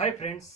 Hi friends,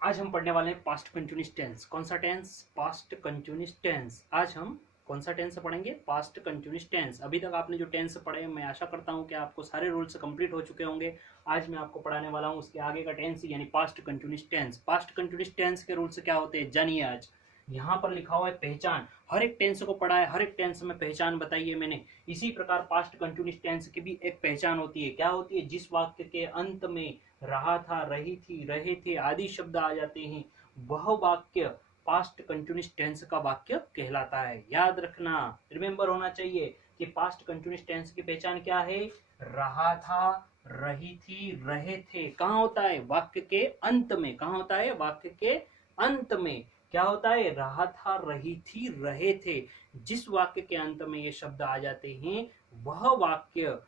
आज हम पढ़ने वाले हैं पास्ट कंटिन्यूअस टेंस। कौन सा टेंस? Past continuous tense. आज हम कौन सा टेंस पढ़ेंगे? Past continuous tense. अभी तक आपने जो टेंस पढ़े, मैं आशा करता हूं कि आपको सारे रूल्स कंप्लीट हो चुके होंगे। आज मैं आपको पढ़ाने वाला हूं उसके आगे का टेंस, यानी past continuous tense. Past continuous tense के रूल्स क्या होते हैं जानिए आज। यहाँ पर लिखा हुआ है पहचान। हर एक टेंस को पढ़ा है, हर एक टेंस में पहचान बताई है मैंने। इसी प्रकार पास्ट कंटिन्यूअस टेंस की भी एक पहचान होती है। क्या होती है? जिस वाक्य के अंत में रहा था, रही थी, रहे थे आदि शब्द आ जाते हैं, वह वाक्य पास्ट कंटिन्यूअस टेंस का वाक्य कहलाता है। याद रखना, रिमेंबर होना चाहिए कि पास्ट कंटिन्यूअस टेंस की पहचान क्या है। रहा था, रही थी, रहे थे कहाँ होता है? वाक्य के अंत में। कहाँ होता है? वाक्य के अंत में। क्या होता है? रहा था, रही थी, रहे थे। जिस वाक्य के अंत में ये शब्द आ जाते हैं, वह वाक्य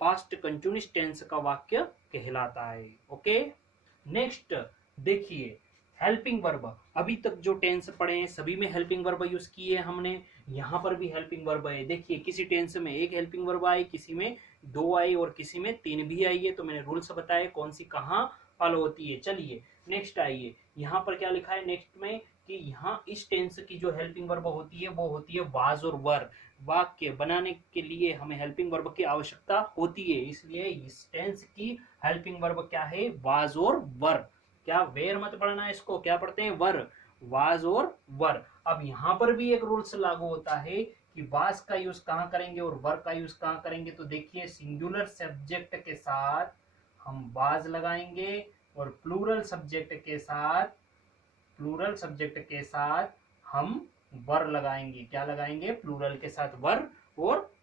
पास्ट कंटिन्यूअस टेंस का वाक्य कहलाता है। ओके, नेक्स्ट देखिए, हेल्पिंग वर्ब। अभी तक जो टेंस पढ़े हैं सभी में हेल्पिंग वर्ब यूज किए हमने। यहां पर भी हेल्पिंग वर्ब है। देखिए, किसी टेंस में एक हेल्पिंग वर्ब आई, किसी में दो आई और किसी में तीन भी आई है। तो मैंने रूल्स बताए कौन सी कहाँ फॉलो होती है। चलिए नेक्स्ट आइए, यहाँ पर क्या लिखा है नेक्स्ट में कि यहाँ इस टेंस की जो हेल्पिंग वर्ब होती है वो होती है वाज और वर। वाक्य बनाने के लिए हमें हेल्पिंग वर्ब की आवश्यकता होती है, इसलिए इस टेंस की हेल्पिंग वर्ब क्या है? वाज और वर। क्या वेर मत पढ़ना है इसको, क्या पढ़ते हैं? वर। वाज और वर। अब यहां पर भी एक रूल्स लागू होता है कि वाज का यूज कहां करेंगे और वर का यूज कहां करेंगे। तो देखिए, सिंगुलर सब्जेक्ट के साथ हम वाज लगाएंगे और प्लूरल सब्जेक्ट के साथ हम वर लगाएंगे। क्या लगाएंगे? प्लूरल के साथ वर और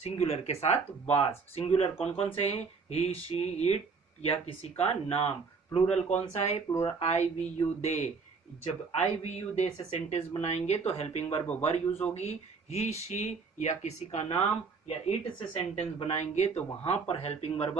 सिंगुलर के साथ वाज। सिंगुलर कौन कौन से हैं? ही, शी, इट या किसी का नाम। प्लूरल कौन सा है? प्लूरल आई, वी, यू, दे। जब आई, वी, यू, दे से सेंटेंस बनाएंगे तो हेल्पिंग वर्ब वर यूज होगी। ही, शी या किसी का नाम या इट से सेंटेंस बनाएंगे तो वहां पर हेल्पिंग वर्ब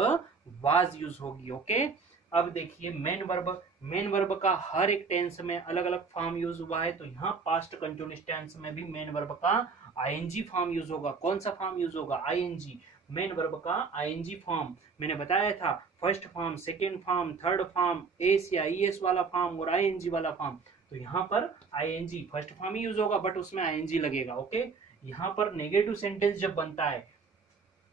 वाज यूज होगी। ओके, अब देखिए मेन वर्ब। मेन वर्ब का हर एक टेंस में अलग अलग फॉर्म यूज हुआ है, तो यहाँ पास्ट कंटिन्यूअस टेंस में भी मेन वर्ब का आईएनजी फॉर्म यूज होगा। कौन सा फॉर्म यूज होगा? आईएनजी। मेन वर्ब का आईएनजी फॉर्म मैंने बताया था, first form, second form, third form, S या ईएस वाला फॉर्म और आईएनजी वाला फॉर्म। तो यहाँ पर आईएनजी फर्स्ट फॉर्म ही यूज होगा, बट उसमें आईएनजी लगेगा। ओके, यहाँ पर नेगेटिव सेंटेंस जब बनता है,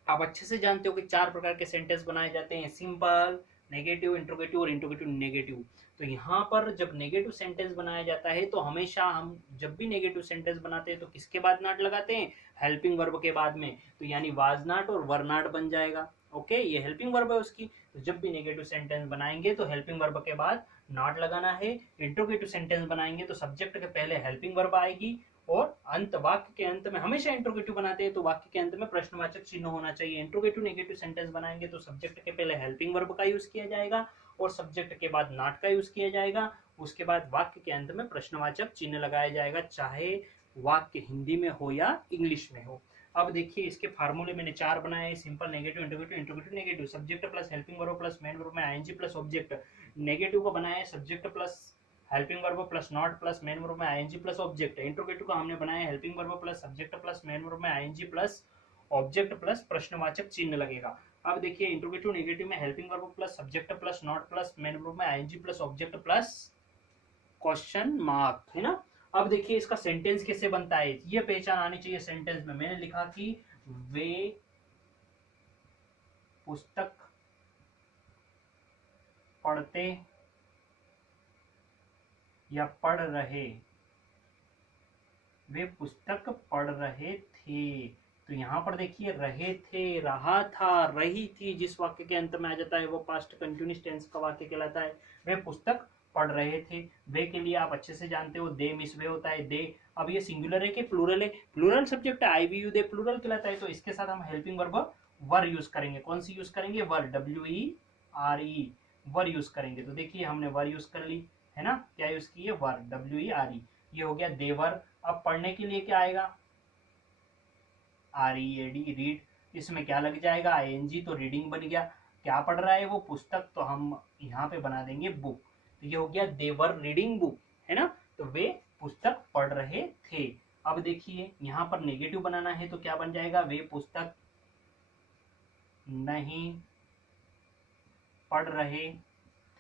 आप अच्छे से जानते हो कि चार प्रकार के सेंटेंस बनाए जाते हैं, सिंपल, नेगेटिव, इंट्रोगेटिव और इंट्रोगेटिव नेगेटिव। तो यहाँ पर जब नेगेटिव सेंटेंस बनाया जाता है तो हमेशा हम जब भी नेगेटिव सेंटेंस बनाते हैं तो किसके बाद नॉट लगाते हैं? हेल्पिंग वर्ब के बाद में। तो यानी वाज नॉट और वर नॉट बन जाएगा। ओके, ये हेल्पिंग वर्ब है उसकी। तो जब भी नेगेटिव सेंटेंस बनाएंगे तो हेल्पिंग वर्ब के बाद नॉट लगाना है। इंट्रोगेटिव सेंटेंस बनाएंगे तो सब्जेक्ट के पहले हेल्पिंग वर्ब आएगी और अंत, वाक्य के अंत में हमेशा इंट्रोगेटिव बनाते हैं तो वाक्य के अंत में प्रश्नवाचक चिन्ह होना चाहिए। इंट्रोगेटिव नेगेटिव सेंटेंस बनाएंगे तो सब्जेक्ट के पहले हेल्पिंग वर्ब का यूज किया जाएगा और सब्जेक्ट के बाद नॉट का यूज किया जाएगा। उसके बाद वाक्य के अंत में प्रश्नवाचक चिन्ह लगाया जाएगा, चाहे वाक्य हिंदी में हो या इंग्लिश में हो। अब देखिए, इसके फार्मूले मैंने चार बनाए हैं, simple, negative, interrogative, interrogative negative, subject plus helping verb plus main verb में आईएनजी प्लस ऑब्जेक्ट। नेगेटिव को बनाया है subject plus helping verb plus not plus main verb में आईएनजी प्लस ऑब्जेक्ट। इंट्रोगेटिव का हमने बनाया helping verb plus subject plus main verb में ING plus object plus प्रश्नवाचक चिन्ह लगेगा। अब देखिए, इंट्रोगेटिव नेगेटिव में helping verb plus subject plus not plus main verb में ING plus object plus question mark, है ना। अब देखिए इसका सेंटेंस कैसे बनता है, ये पहचान आनी चाहिए सेंटेंस में। मैंने लिखा कि वे पुस्तक पढ़ते या पढ़ रहे, वे पुस्तक पढ़ रहे थे। तो यहां पर देखिए, रहे थे, रहा था, रही थी, जिस वाक्य के अंत में आ जाता है वो पास्ट कंटिन्यूअस टेंस का वाक्य कहलाता है। वे पुस्तक पढ़ रहे थे। वे के लिए आप अच्छे से जानते हो दे मिस वे होता है, दे। अब ये सिंगुलर है कि प्लूरल है? Plural subject I we you they plural कहलाता है, तो इसके साथ हम हेल्पिंग वर्ब वर यूज करेंगे। कौन सी यूज करेंगे? वर, W E R E, were use करेंगे। तो देखिए हमने वर यूज कर ली, है ना। क्या यूज की है? वर, डब्ल्यू ई आर ई। ये हो गया देवर। अब पढ़ने के लिए क्या आएगा? R E A D, read. इसमें क्या लग जाएगा? आईएनजी, तो रीडिंग बन गया। क्या पढ़ रहा है वो? पुस्तक, तो हम यहाँ पे बना देंगे बुक। तो ये हो गया देवर रीडिंग बुक, है ना। तो वे पुस्तक पढ़ रहे थे। अब देखिए यहाँ पर नेगेटिव बनाना है तो क्या बन जाएगा? वे पुस्तक नहीं पढ़ रहे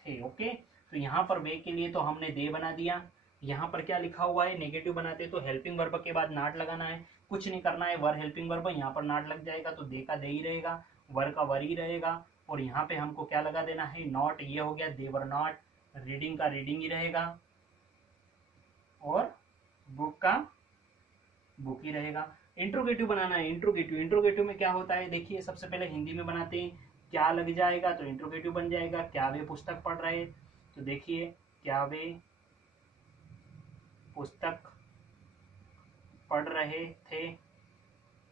थे। ओके, तो यहाँ पर वे के लिए तो हमने दे बना दिया। यहाँ पर क्या लिखा हुआ है, नेगेटिव बनाते तो हेल्पिंग वर्ब के बाद नॉट लगाना है, कुछ नहीं करना है, वर हेल्पिंग वर्ब यहाँ पर नॉट लग जाएगा तो दे का दे ही रहेगा, वर का वर ही रहेगा, और यहाँ पे हमको क्या लगा देना है, नॉट। ये हो गया दे वर नॉट, रीडिंग का रीडिंग ही रहेगा और बुक का बुक ही रहेगा। इंट्रोगेटिव बनाना है, इंट्रोगेटिव। इंट्रोगेटिव में क्या होता है, देखिए सबसे पहले हिंदी में बनाते हैं, क्या लग जाएगा तो इंट्रोगेटिव बन जाएगा, क्या वे पुस्तक पढ़ रहे, तो देखिए क्या वे पुस्तक पढ़ रहे थे,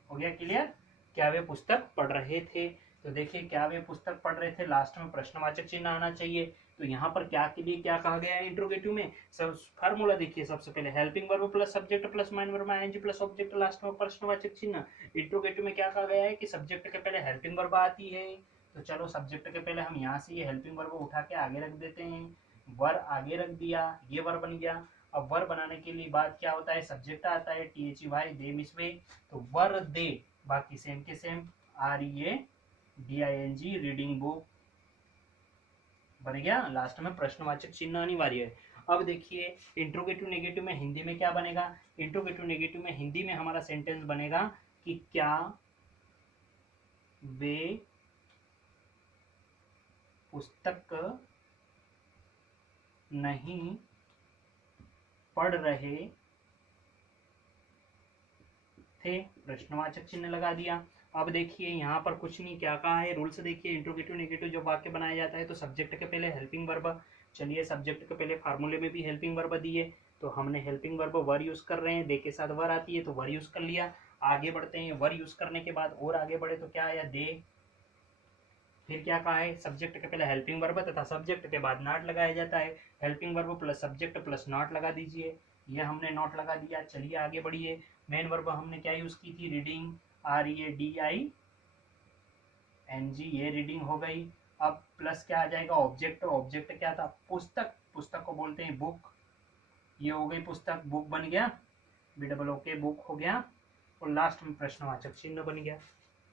हो गया क्लियर, क्या वे पुस्तक पढ़ रहे थे। तो देखिए क्या वे पुस्तक पढ़ रहे थे, लास्ट में प्रश्नवाचक चिन्ह आना चाहिए। तो यहाँ पर क्या के लिए क्या कहा गया है इंट्रोगेटिव में, सब फार्मूला देखिए, सबसे पहले helping verb plus subject plus main verb ING plus object, last में प्रश्नवाचक चिन्ह। इंट्रोगेटिव में क्या कहा गया है कि सब्जेक्ट के पहले हेल्पिंग वर्ब आती है, तो चलो सब्जेक्ट के पहले हम यहाँ से ये हेल्पिंग वर्ब उठा के आगे रख देते हैं, वर आगे रख दिया, ये वर बन गया। अब वर बनाने के लिए बात क्या होता है, सब्जेक्ट आता है टी वाई दे मिस वे, तो वर दे, बाकी सेम के सेम, READING रीडिंग बुक बन गया, लास्ट में प्रश्नवाचक चिन्ह अनिवार्य है। अब देखिए इंट्रोगेटिव नेगेटिव में हिंदी में क्या बनेगा, इंट्रोगेटिव नेगेटिव में हिंदी में हमारा सेंटेंस बनेगा कि क्या वे पुस्तक नहीं पढ़ रहे थे, प्रश्नवाचक चिन्ह लगा दिया। अब देखिए यहाँ पर कुछ नहीं, क्या कहा है रूल्स देखिए, इंट्रोगेटिव नेगेटिव जब वाक्य बनाया जाता है तो सब्जेक्ट के पहले हेल्पिंग वर्ब, चलिए सब्जेक्ट के पहले फार्मूले में भी हेल्पिंग वर्ब दी है तो हमने हेल्पिंग वर्ब वर यूज कर रहे हैं, दे के साथ वर आती है तो वर यूज कर लिया। आगे बढ़ते हैं, वर यूज करने के बाद और आगे बढ़े तो क्या आया, दे, फिर क्या कहा है, सब्जेक्ट के पहले हेल्पिंग वर्ब तथा सब्जेक्ट के बाद नॉट लगाया जाता है, helping verb plus subject plus not लगा दीजिए, ये हमने नॉट लगा दिया। चलिए आगे बढ़िए, मेन वर्ब हमने क्या यूज की थी, रीडिंग, READING, ये रीडिंग हो गई। अब प्लस क्या आ जाएगा, ऑब्जेक्ट, ऑब्जेक्ट क्या था, पुस्तक, पुस्तक को बोलते हैं बुक, ये हो गई पुस्तक, बुक बन गया, BOOK बुक हो गया, और लास्ट में प्रश्नवाचक चिन्ह बन गया।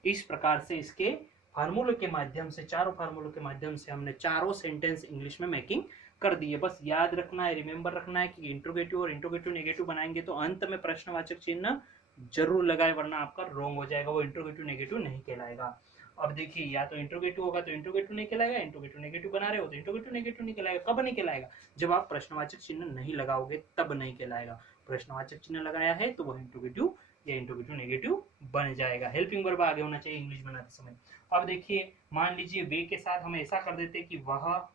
इस प्रकार से इसके फार्मूलों के माध्यम से, चारों फार्मूलों के माध्यम से हमने चारों सेंटेंस इंग्लिश में मेकिंग कर दिए। बस याद रखना है, रिमेंबर रखना है कि इंट्रोगेटिव और इंट्रोगेटिव नेगेटिव बनाएंगे तो अंत में प्रश्नवाचक चिन्ह जरूर लगाए, वरना आपका रॉन्ग हो जाएगा, वो इंट्रोगेटिव नेगेटिव नहीं कहलाएगा। अब देखिए या तो इंट्रोगेटिव होगा तो इंट्रोगेटिव नहीं कहलाएगा, इंट्रोगेटिव नेगेटिव बना रहे हो तो इंट्रोगेटिव नेगेटिव नहीं कहलाएगा। कब नहीं कहलाएगा, जब आप प्रश्नवाचक चिन्ह नहीं लगाओगे तब नहीं कहलाएगा। प्रश्नवाचक चिन्ह लगाया है तो वह इंट्रोगेटिव या इंट्रोगेटिव नेगेटिव बन जाएगा। हेल्पिंग वर्ब आगे होना चाहिए इंग्लिश बनाते समय। अब देखिए मान लीजिए वे के साथ हम ऐसा कर देते कि वह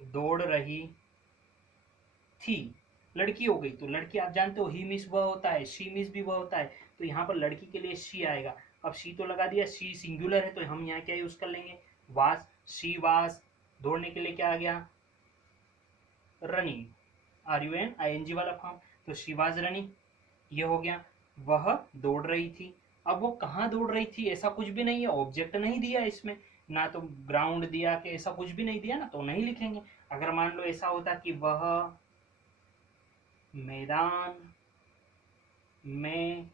दौड़ रही थी, लड़की हो गई तो लड़की आप जानते हो ही मिस वह होता है, शी मिस भी वह होता है, तो यहाँ पर लड़की के लिए शी आएगा। अब शी तो लगा दिया, शी सिंगुलर है तो हम यहाँ क्या यूज कर लेंगे, वास, शी वास। दौड़ने के लिए क्या आ गया, रनिंग, RUNING वाला फॉर्म, तो शी वाज रनिंग, ये हो गया। वह दौड़ रही थी, अब वो कहाँ दौड़ रही थी ऐसा कुछ भी नहीं है, ऑब्जेक्ट नहीं दिया इसमें, ना तो ग्राउंड दिया कि ऐसा कुछ भी नहीं दिया ना, तो नहीं लिखेंगे। अगर मान लो ऐसा होता कि वह मैदान में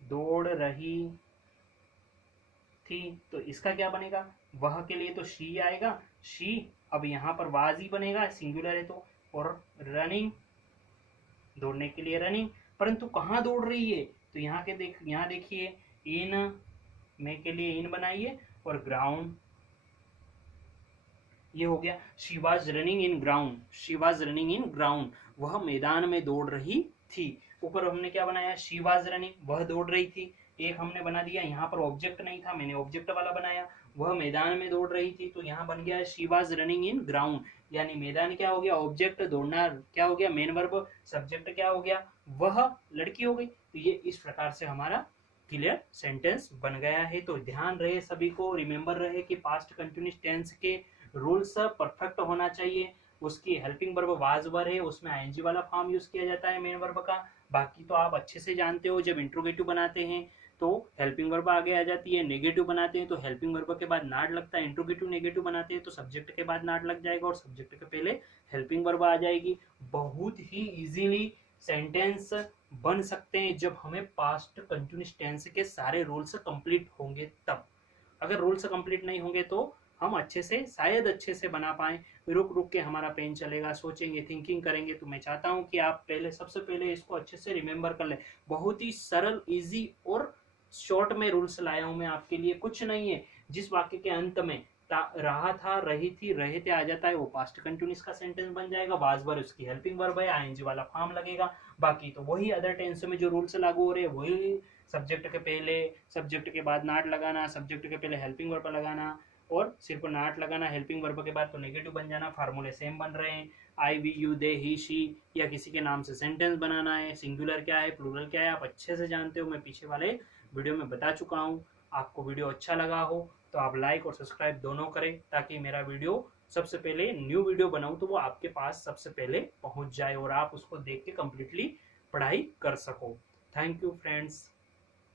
दौड़ रही थी, तो इसका क्या बनेगा, वह के लिए तो शी आएगा, शी, अब यहाँ पर वाज ही बनेगा, सिंगुलर है तो, और रनिंग, दौड़ने के लिए रनिंग, परंतु कहाँ दौड़ रही है, तो यहाँ देखिए इन में के लिए इन बनाइए और ग्राउंड, ये हो गया, she was running in ground, she was running in ground, वह मैदान में दौड़ रही थी। ऊपर हमने क्या बनाया, शी वाज रनिंग, वह दौड़ रही थी, एक हमने बना दिया, यहाँ पर ऑब्जेक्ट नहीं था, मैंने ऑब्जेक्ट वाला बनाया, वह मैदान में दौड़ रही थी, तो यहाँ बन गया she was running in ground, यानी मैदान क्या हो गया, ऑब्जेक्ट, दौड़ना क्या हो गया, मेन वर्ब, सब्जेक्ट क्या हो गया, वह लड़की हो गई। तो ये इस प्रकार से हमारा क्लियर सेंटेंस बन गया है। तो ध्यान रहे सभी को, रिमेंबर रहे कि पास्ट कंटिन्यूअस टेंस के रूल्स परफेक्ट होना चाहिए। उसकी हेल्पिंग वर्ब वाज वर है, उसमें ING वाला फॉर्म यूज किया जाता है मेन वर्ब का, बाकी तो आप अच्छे से जानते हो। जब इंट्रोगेटिव बनाते हैं तो हेल्पिंग वर्ब आगे आ जाती है, नेगेटिव बनाते हैं तो हेल्पिंग वर्ब के बाद नॉट लगता है, इंट्रोगेटिव नेगेटिव बनाते हैं तो सब्जेक्ट के बाद नॉट लग जाएगा और सब्जेक्ट के पहले हेल्पिंग वर्ब आ जाएगी। बहुत ही इजीली सेंटेंस बन सकते हैं जब हमें पास्ट कंटिन्यूअस टेंस के सारे रूल्स कंप्लीट होंगे तब। अगर रूल्स कंप्लीट नहीं होंगे तो हम अच्छे से शायद अच्छे से बना पाएँ। रुक रुक के हमारा पेन चलेगा, सोचेंगे, थिंकिंग करेंगे। तो मैं चाहता हूँ कि आप सबसे पहले इसको अच्छे से रिमेंबर कर लें। बहुत ही सरल, इजी और शॉर्ट में रूल्स लाया हूँ मैं आपके लिए। कुछ नहीं है, जिस वाक्य के अंत में रहा था, रही थी, रहे थे आ जाता है, वो पास्ट कंटिन्यूस का सेंटेंस बन जाएगा। वाज वर उसकी हेल्पिंग वर्ब है, आईएनजी वाला फॉर्म लगेगा। बाकी तो वही अदर टेंस में जो रूल्स लागू हो रहे हैं वही, सब्जेक्ट के पहले, सब्जेक्ट के बाद नॉट लगाना, सब्जेक्ट के पहले हेल्पिंग वर्ब लगाना, और सिर्फ नॉट लगाना, हेल्पिंग वर्ब के बाद तो नेगेटिव बन जाना। फार्मूले सेम बन रहे हैं। I, we, you, they, he, she या किसी के नाम से सेंटेंस बनाना है। सिंगुलर क्या है, प्लूरल क्या है, आप अच्छे से जानते हो। मैं पीछे वाले वीडियो में बता चुका हूँ। आपको वीडियो अच्छा लगा हो तो आप लाइक और सब्सक्राइब दोनों करें, ताकि मेरा वीडियो सबसे पहले, न्यू वीडियो बनाऊं तो वो आपके पास सबसे पहले पहुंच जाए और आप उसको देख के कंप्लीटली पढ़ाई कर सको। Thank you friends.